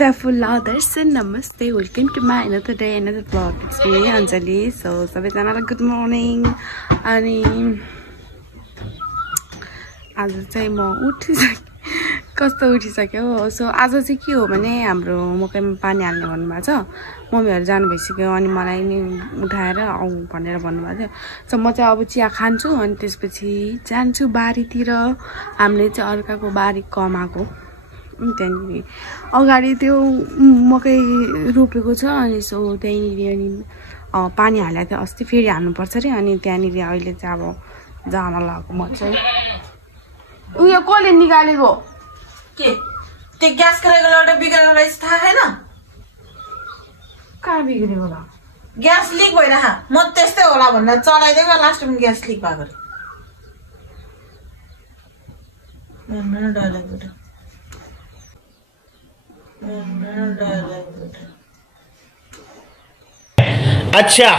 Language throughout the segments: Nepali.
Fafula Darshan, Namaste, welcome to my another day, another vlog. It's me, Anjali. So, सबैजनालाई good morning. अनि आज चाहिँ म कस्तो उठिसक्यो. सो आज चाहिँ के हो भने हाम्रो मकैमा पानी हाल्ने भन्नुभएको छ. मम्मीहरु जानु भइसक्यो अनि मलाई नि उठाएर आऊ भनेर भन्नुभएको थियो. सो म चाहिँ अब चिया खान्छु अनि त्यसपछि जान्छु बारीतिर. हामीले चाहिँ अर्काको बारी कमाको त्यहाँनिर अगाडि त्यो मकै रोपेको छ अनि सो त्यहाँनिर अनि पानी हालेको थियो अस्ति फेरि हाल्नुपर्छ रे अनि त्यहाँनिर अहिले चाहिँ अब जान लाग्यो म चाहिँ. उयो कसले निकालेको के त्यो ग्यास रेगुलेटर बिग्रेको रहेछ थाहा छैन. कहाँ बिग्रेको होला ग्यास लिक भएन म त्यस्तै होला भनेर चलाइदिएको लास्टमा ग्यास लिक भएको रे. अच्छा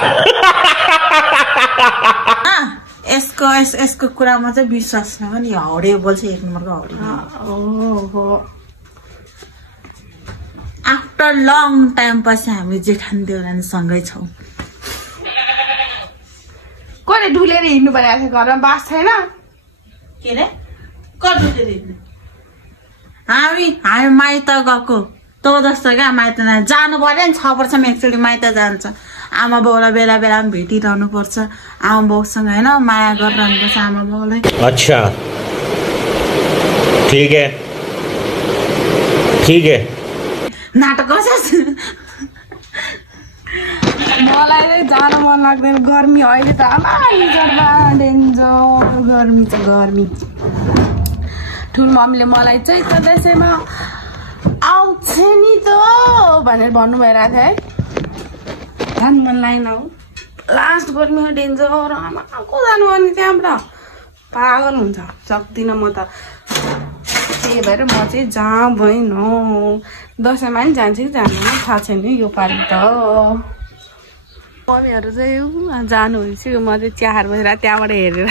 यसको कुरामा चाहिँ विश्वास छैन नि. हौडे बोल्छ एक नम्बरको हौडे. आफ्टर लङ टाइम पछि हामी जेठान देउरानी सँगै छौँ. कसले ढुलेर हिँड्नु भइरहेको छ घरमा बास छैन के रे कसले हिँड्नु. हामी माइत गएको तँ जस्तो क्या माइत जानु पर्यो नि. 6 वर्षमा एकचोटि माइत जान्छ. आमा बाउलाई बेला बेलामा भेटिरहनु पर्छ. आमा बाउसँग होइन माया गरिरहनु पर्छ आमा बाउलाई. अच्छा ठीक है नाटक गर्छ. मलाई चाहिँ जान मन लाग्दैन. गर्मी अहिले त डेन्जर गर्मी छ गर्मी. ठुलमम्मीले मलाई चाहिँ त त्यसैमा आउँछ नि त भनेर भन्नु भइरहेको थियो है. जानु मन लागेन हौ. लास्ट गर्मी डेन्जर. आमा को जानु अनि त्यहाँबाट पागल हुन्छ. सक्दिनँ म त. त्यही भएर म चाहिँ जहाँ भएन दसैँमा नि जान्छु कि जान्दैन थाहा छैन यो पालि त. मम्मीहरू चाहिँ जानु भइसक्यो. म चाहिँ चियाहार बसेर त्यहाँबाट हेरेर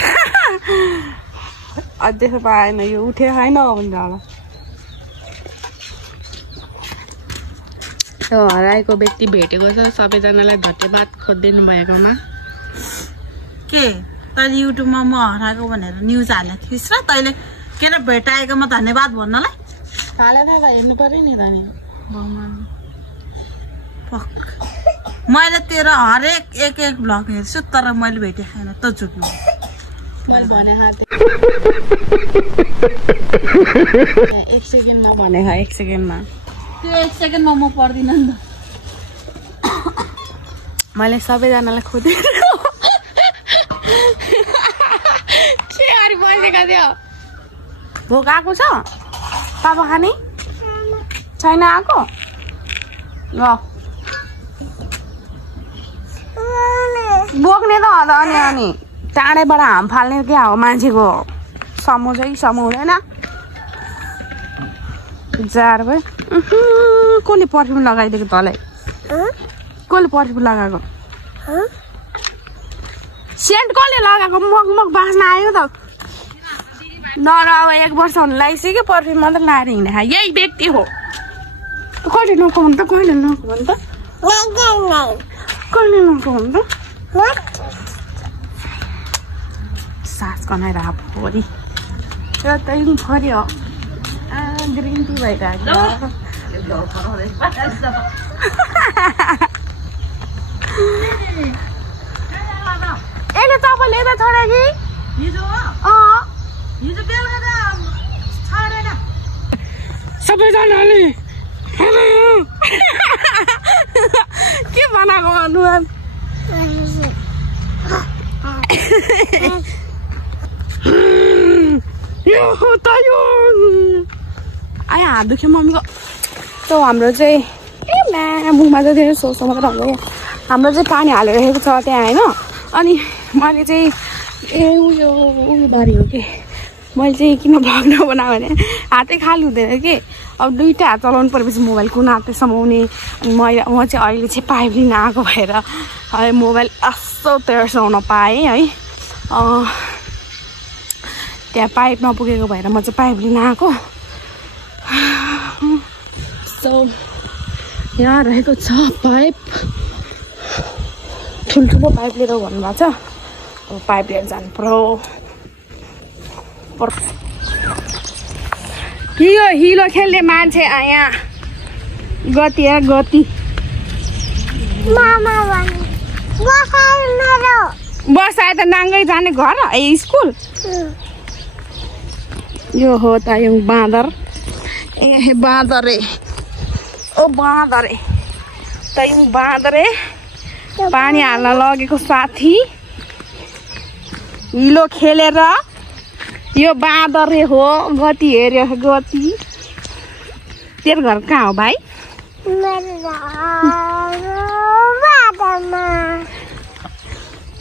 अझै पाएन यो उठेर छैन भनेर होला. त्यो हराएको व्यक्ति भेटेको छ. सबैजनालाई धन्यवाद खोजिदिनु भएकोमा. के तैँले युट्युबमा म हराएको भनेर न्युज हाल्ने थिइस् र तैँले के अरे भेटाएकोमा धन्यवाद भन्नलाई हाले त हेर्नु पर्यो नि त नि. मैले तेरो हरेक एक भ्लग हेर्छु तर मैले भेटेँ छैन त झुक्नु. मैले भने एक सेकेन्डमा भने 1 सेकेन्डमा त्यो 1 सेकेन्डमा म पर्दिनँ नि त. मैले सबैजनालाई खोजेँ. के अरे बसेको थियो. भोक आएको छ पापा खाने छैन आएको ल बोक्ने त होला अनि टाढैबाट हाम फाल्ने क्या हो मान्छेको समो हुँदैन जार भयो. कसले पर्फ्युम लगाइदिएको तँलाई. कसले पर्फ्युम लगाएको सेन्ट कसले लगाएको. मगमग बाँच्न आयो त. अब 1 वर्ष हुन लागिसक्यो पर्फ्युम मात्रै लाएर हिँड्ने. यही व्यक्ति हो. कहिले नखाउँ त कहिले नखाउँ त कहिले नखाउँ त सास कनाइरहेको फोरी र तै फर्यो. ग्रिन टी भइरहेको यसले तपाईँले यता छोड्यो कि सबैजनाले के बनाएको भन्नु. आयो हात दुख्यो मम्मीको. त हाम्रो चाहिँ मुखमा चाहिँ धेरै सोच्नु मात्र हुन्छ. हाम्रो चाहिँ पानी हालेर राखेको छ त्यहाँ होइन. अनि मैले चाहिँ उयो बारी हो कि मैले चाहिँ किन भ्लग नबनायो भने हातै खाली हुँदैन कि. अब 2टा हात चलाउनु परेपछि मोबाइल कुन हातले समाउने. अनि म चाहिँ अहिले चाहिँ पाइप लिन आएको भएर है मोबाइल यस्तो तेर्साउन पाएँ है. त्यहाँ पाइप नपुगेको भएर म चाहिँ पाइप लिन आएको. सो यहाँ रहेको छ पाइप ठुल्ठुलो पाइप लिएर भन्नुभएको छ अब पाइप लिएर जानु पर्यो हिलो हिलो खेल्ने मान्छे यहाँ गति गति बस आए त नाङ्गै जाने घर स्कुल यो हो तायुङ बाँदर ए बाँदरे ओ बाँदरे तायुङ बाँदरे पानी हाल्न लगेको साथी हिलो खेलेर यो बाँदरे हो गति हेऱ्यो गति तेरो घर कहाँ हो भाइ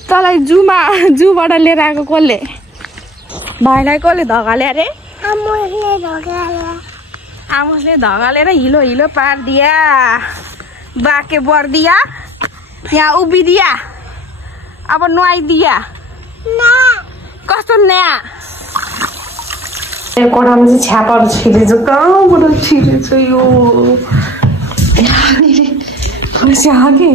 तँलाई जूबाट लिएर आएको कसले भाइलाई कसले धगा ल्यारे आमोसले धगा लिएर हिलो हिलो पारिदिया बाके बढिदिया यहाँ उभिदिया अब नुहाइदिया कस्तो नयाँ कोठामा चाहिँ छ्यापाहरू छिरेछ कहाँबाट छिरेछ यो आगे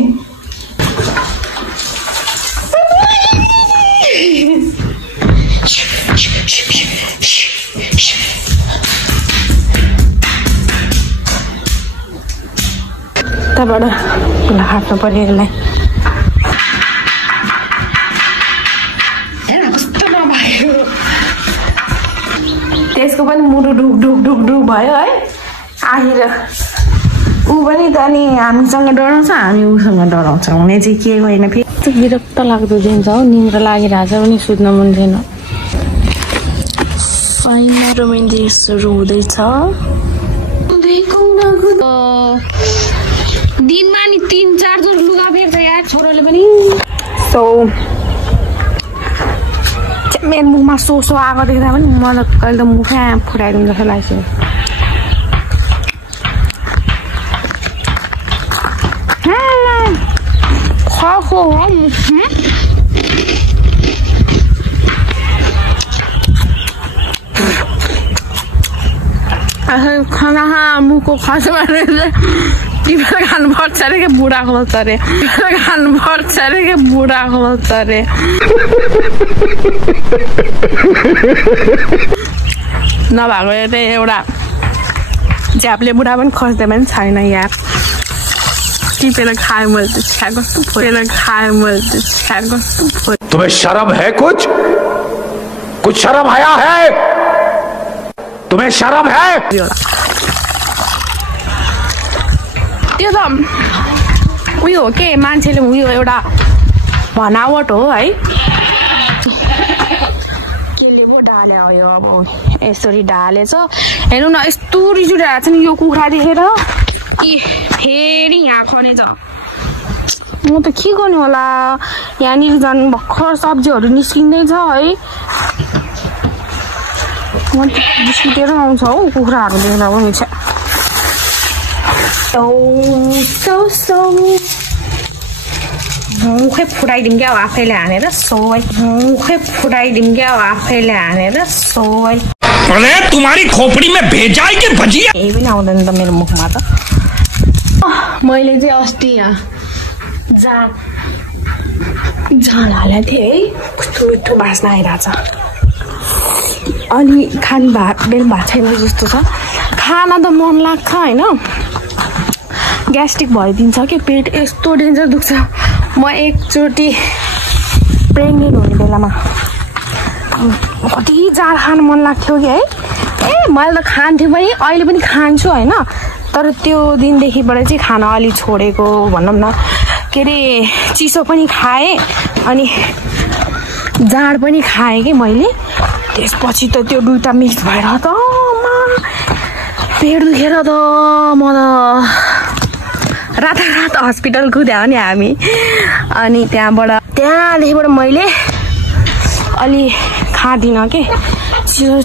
त्यहाँबाट हाट्नु पर्यो यसलाई त्यसको पनि मुटु ढुक ढुक ढुक ढुक भयो है आएर ऊ पनि त नि हामीसँग डराउँछ हामी उसँग डराउँछ हुने चाहिँ के होइन फेरि विरक्त लाग्दो दिन्छ हौ निन्द्रा लागिरहेछ पनि सुत्न मन थिएन रोमान्टिक सुरु हुँदैछ दिनमा नि 3-4 जोर लुगा फेर्छ यार छोरोले पनि सो मेरो मुखमा सोसो आएको देख्दा पनि मलाई कहिले त मुखै फुटाइदिनु जस्तो लाग्छ खाना मुखको खसमा टिपेर खानुपर्छ अरे के बुढा खोल्छ अरे खानुपर्छ अरे के बुढा खोल्छ अरे नभएको एउटा झ्यापले बुढा पनि खस्दै पनि छैन यार टिपेर खायो मैले त छ्या कस्तो फोरेर खायो मैले त छ्या कस्तो फोरे तुम्हें शर्म है कुछ शर्म आया है तुम्हें शर्म है त्यो त उयो हो के मान्छेले उयो एउटा भनावट हो है केले पो ढाले हो यो अब यसरी ढालेछ हेर्नु न यस्तो रिस उठिरहेको छ नि यो कुखुरा देखेर कि फेरि यहाँ खनेछ म त के गर्ने होला यहाँनिर झन् भर्खर सब्जीहरू निस्किँदैछ है म बिस्कुटेर आउँछ हौ कुखुराहरू देख्दा पनि छ मुखै फुटाइदिउँ क्या आफैले हानेर सोै मुखै फुटाइदिउँ क्या आफैले हानेर सोै तुम्हारी खोपड़ी में भेजा है कि भजिया केही पनि आउँदैन त मेरो मुखमा त मैले चाहिँ अस्ति यहाँ झाल हालेको थिएँ है कस्तो मिठो बास्ना आइरहेछ अनि बेल भात छैन जस्तो छ खाना त मन लाग्छ होइन ग्यास्ट्रिक भइदिन्छ कि पेट यस्तो डेन्जर दुख्छ म एकचोटि प्रेग्नेन्ट हुने बेलामा कति जाड खानु मन लाग्थ्यो कि है मैले त खान्थेँ पनि अहिले पनि खान्छु होइन तर त्यो दिनदेखिबाट चाहिँ खाना अलि छोडेको भनौँ न के अरे चिसो पनि खाएँ अनि जाड पनि खाएँ कि मैले त्यसपछि त त्यो दुईटा मिक्स भएर त पेट दुखेर त म त रात हस्पिटल कुद्यो नि हामी अनि त्यहाँदेखिबाट मैले अलि खाँदिनँ के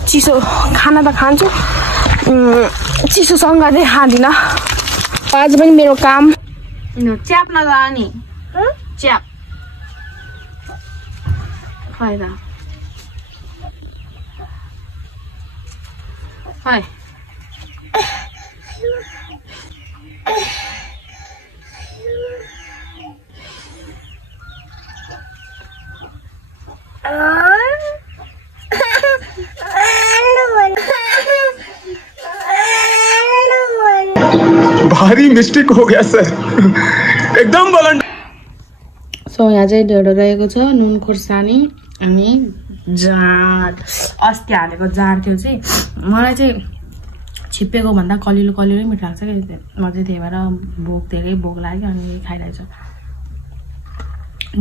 चिसो खाना त खान्छु चिसोसँग चाहिँ खाँदिनँ आज पनि मेरो काम च्याप नला नि च्याप फाइदा भारी मिस्टेक हो गया सर एकदम बलन्ड। सो यहाँ चाहिँ ढेँडो रहेको छ, नुन खोर्सानी अनि जाँड। अस्ति हालेको जाँड थियो चाहिँ मलाई चाहिँ छिप्पेको भन्दा कलिलो कलिलो मिठो लाग्छ क्या। म चाहिँ त्यही भएर धेरै भोक लाग्यो अनि खाइरहेको छु।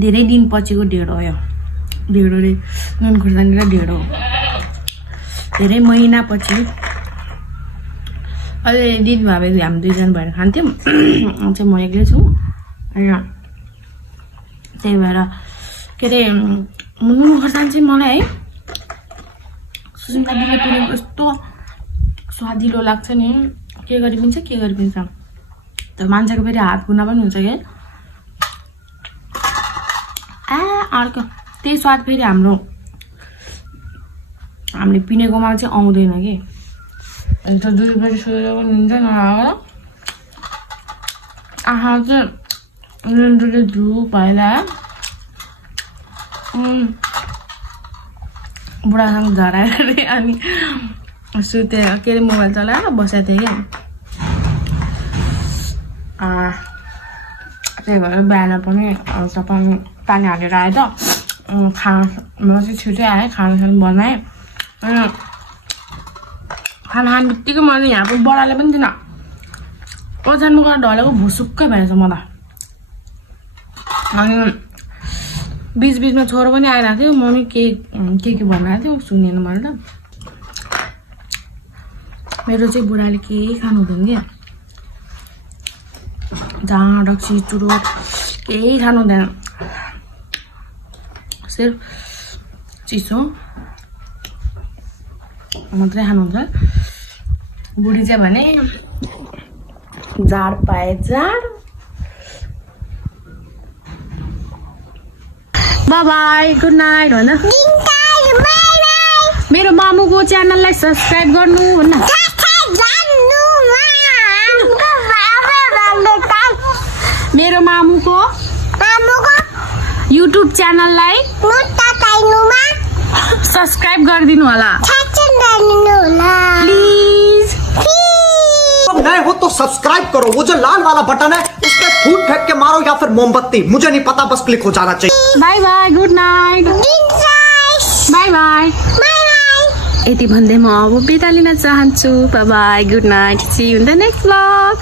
धेरै दिन पछिको ढेँडो हो यो। ढेँडो रे नुन खोर्सानी र ढेँडो धेरै महिना पछि। अहिले दिन भाबेको हामी दुईजना भएर खान्थ्यौँ, चाहिँ म एक्लै छु अनि त्यही भएर के अरे नुन खोर्सानी चाहिँ मलाई है सुसिमका दिदीले पिनेको यस्तो स्वादिलो लाग्छ नि। के गरिपिन्छ त मान्छेको फेरि हात गुना पनि हुन्छ क्या। अर्को त्यही स्वाद फेरि हामीले पिनेकोमा चाहिँ आउँदैन कि। अन्त 2 बजी सोधेर पनि हुन्छ नआएर आँखा चाहिँ रेन्डुले धुप भएला बुढासँग झराएर अनि सुते के अरे मोबाइल चलाएर बसेको थिएँ क्या। त्यही भएर बिहान पनि सबै पानी हालेर आएँ त म चाहिँ छिटै आएँ, खानासाना बनाएँ। खाना खाने बित्तिकै मैले यहाँ पनि बडाले पनि दिन ओछ्यानमा गएर ढलेको भुसुक्कै भएछ म त। अनि बिचबिचमा छोरो पनि आइरहेको थियो, मम्मी के भनिरहेको थियो सुनेन मैले त। मेरो चाहिँ बुढाले केही खानु हुँदैन क्या, जाँड रक्सी चुरोट केही खानु हुँदैन, सिर्फ चिसो मात्रै खानुहुन्छ। बुढी चाहिँ भने जाड पाए जाड। बाई बाई, गुड नाइट भन। मेरो मामुको च्यानललाई सब्सक्राइब गर्नु भन्न। मेरो मामुको युट्युब च्यानललाई सब्सक्राइब गरिदिनु होला प्लिज। नए हो तो सब्सक्राइब करो, वो जो लाल वाला बटन है उस पे फूट फेंक के मारो या फिर मोमबत्ती, मुझे नहीं पता, बस क्लिक हो जाना चाहिए। Bye bye, good night, bye bye. यति भन्दै म अब बिदा लिन चाहन्छु। Bye bye, good night, see you in the next vlog.